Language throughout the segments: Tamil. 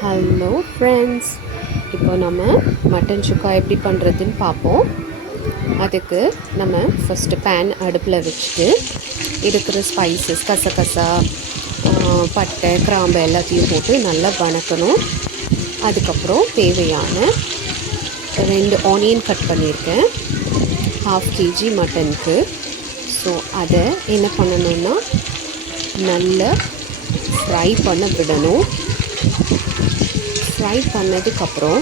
ஹலோ ஃப்ரெண்ட்ஸ், இப்போ நம்ம மட்டன் சுக்கா எப்படி பண்ணுறதுன்னு பார்ப்போம். அதுக்கு நம்ம ஃபஸ்ட்டு பேன் அடுப்பில் வச்சுட்டு இருக்கிற ஸ்பைசஸ் கசகசா, பட்டை, கிராம்பு எல்லாத்தையும் போட்டு நல்லா வணக்கணும். அதுக்கப்புறம் தேவையான 2 ஆனியன் கட் பண்ணியிருக்கேன் 1/2 kg மட்டனுக்கு. ஸோ அதை என்ன பண்ணணுன்னா நல்லா ஃப்ரை பண்ண விடணும். ஃப்ரை பண்ணதுக்கப்புறம்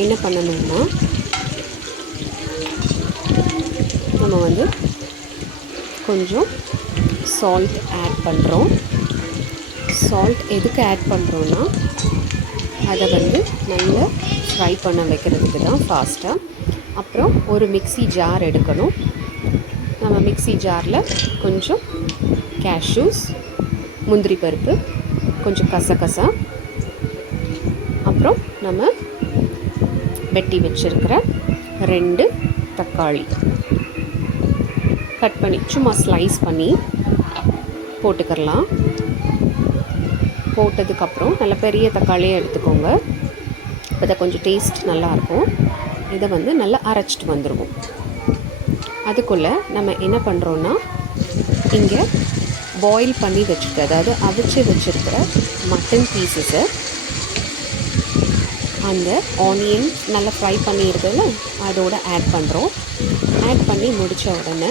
என்ன பண்ணணும்னா நம்ம கொஞ்சம் சால்ட் ஆட் பண்ணுறோம். சால்ட் எதுக்கு ஆட் பண்ணுறோன்னா அதை நல்லா ஃப்ரை பண்ண வைக்கிறதுக்கு தான் ஃபாஸ்ட்டாக. அப்புறம் ஒரு மிக்ஸி ஜார் எடுக்கணும். நம்ம மிக்ஸி ஜாரில் கொஞ்சம் கேஷ்யூஸ், முந்திரி பருப்பு, கொஞ்சம் கசகசா, அப்புறம் நம்ம வெட்டி வச்சுருக்கிற 2 தக்காளி கட் பண்ணி சும்மா ஸ்லைஸ் பண்ணி போட்டுக்கிறலாம். போட்டதுக்கப்புறம் நல்ல பெரிய தக்காளியை எடுத்துக்கோங்க. இப்போ தான் கொஞ்சம் டேஸ்ட் நல்லாயிருக்கும். இதை நல்லா அரைச்சிட்டு வந்துடுவோம். அதுக்குள்ளே நம்ம என்ன பண்ணுறோன்னா இங்கே பாயில் பண்ணி வச்சுருக்க, அதாவது அவிச்சு வச்சுருக்கிற மட்டன் பீசஸை அந்த ஆனியன் நல்லா ஃப்ரை பண்ணியிருக்கல அதோடு ஆட் பண்ணுறோம். ஆட் பண்ணி முடித்த உடனே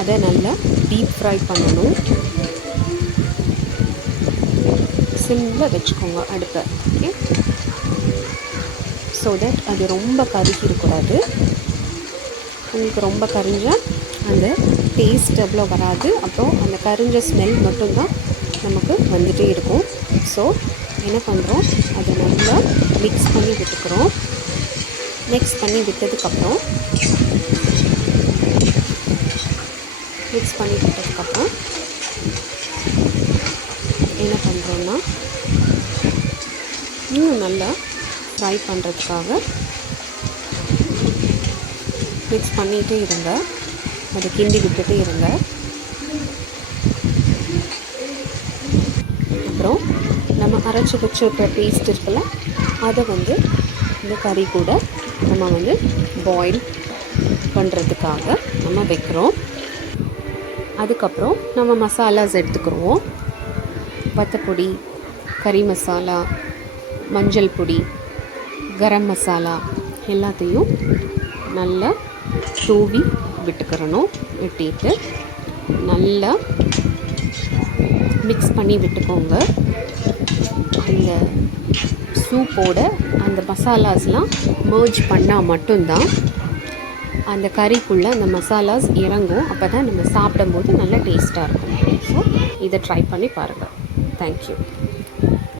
அதை நல்லா டீப் ஃப்ரை பண்ணணும். சிம்மில் வச்சுக்கோங்க அடுப்பை. ஓகே, ஸோ தட் அது ரொம்ப கருகி இருக்கக்கூடாது. உங்களுக்கு ரொம்ப கரிஞ்சால் அந்த டேஸ்ட் அவ்வளோ வராது. அப்புறம் அந்த கரிஞ்ச ஸ்மெல் மட்டும்தான் நமக்கு வந்துகிட்டே இருக்கும். ஸோ என்ன பண்ணுறோம், அதை நல்லா மிக்ஸ் பண்ணி விட்டுக்கிறோம். மிக்ஸ் பண்ணி விட்டதுக்கப்புறம் என்ன பண்ணுறோன்னா இன்னும் நல்லா ஃப்ரை பண்ணுறதுக்காக மிக்ஸ் பண்ணிகிட்டே இருங்க. அதை கிண்டி விட்டுட்டே இருங்க. அப்புறம் நம்ம அரைச்சி வச்சுருக்க பேஸ்ட் இருக்குல்ல, அதை இந்த கறி கூட நம்ம பாயில் பண்ணுறதுக்காக நம்ம வைக்கிறோம். அதுக்கப்புறம் நம்ம மசாலாஸ் எடுத்துக்கிடுவோம். வத்தப்பொடி, கறி மசாலா, மஞ்சள் பொடி, கரம் மசாலா எல்லாத்தையும் நல்லா தூவி விட்டுக்கிறணும். விட்டுட்டு நல்லா மிக்ஸ் பண்ணி விட்டுக்கோங்க. அந்த சூப்போட அந்த மசாலாஸ்லாம் மர்ஜ் பண்ணால் மட்டும்தான் அந்த கறிக்குள்ளே அந்த மசாலாஸ் இறங்கும். அப்போ தான் நம்ம சாப்பிடும்போது நல்லா டேஸ்ட்டாக இருக்கும். ஸோ இதை ட்ரை பண்ணி பாருங்கள். தேங்க்யூ.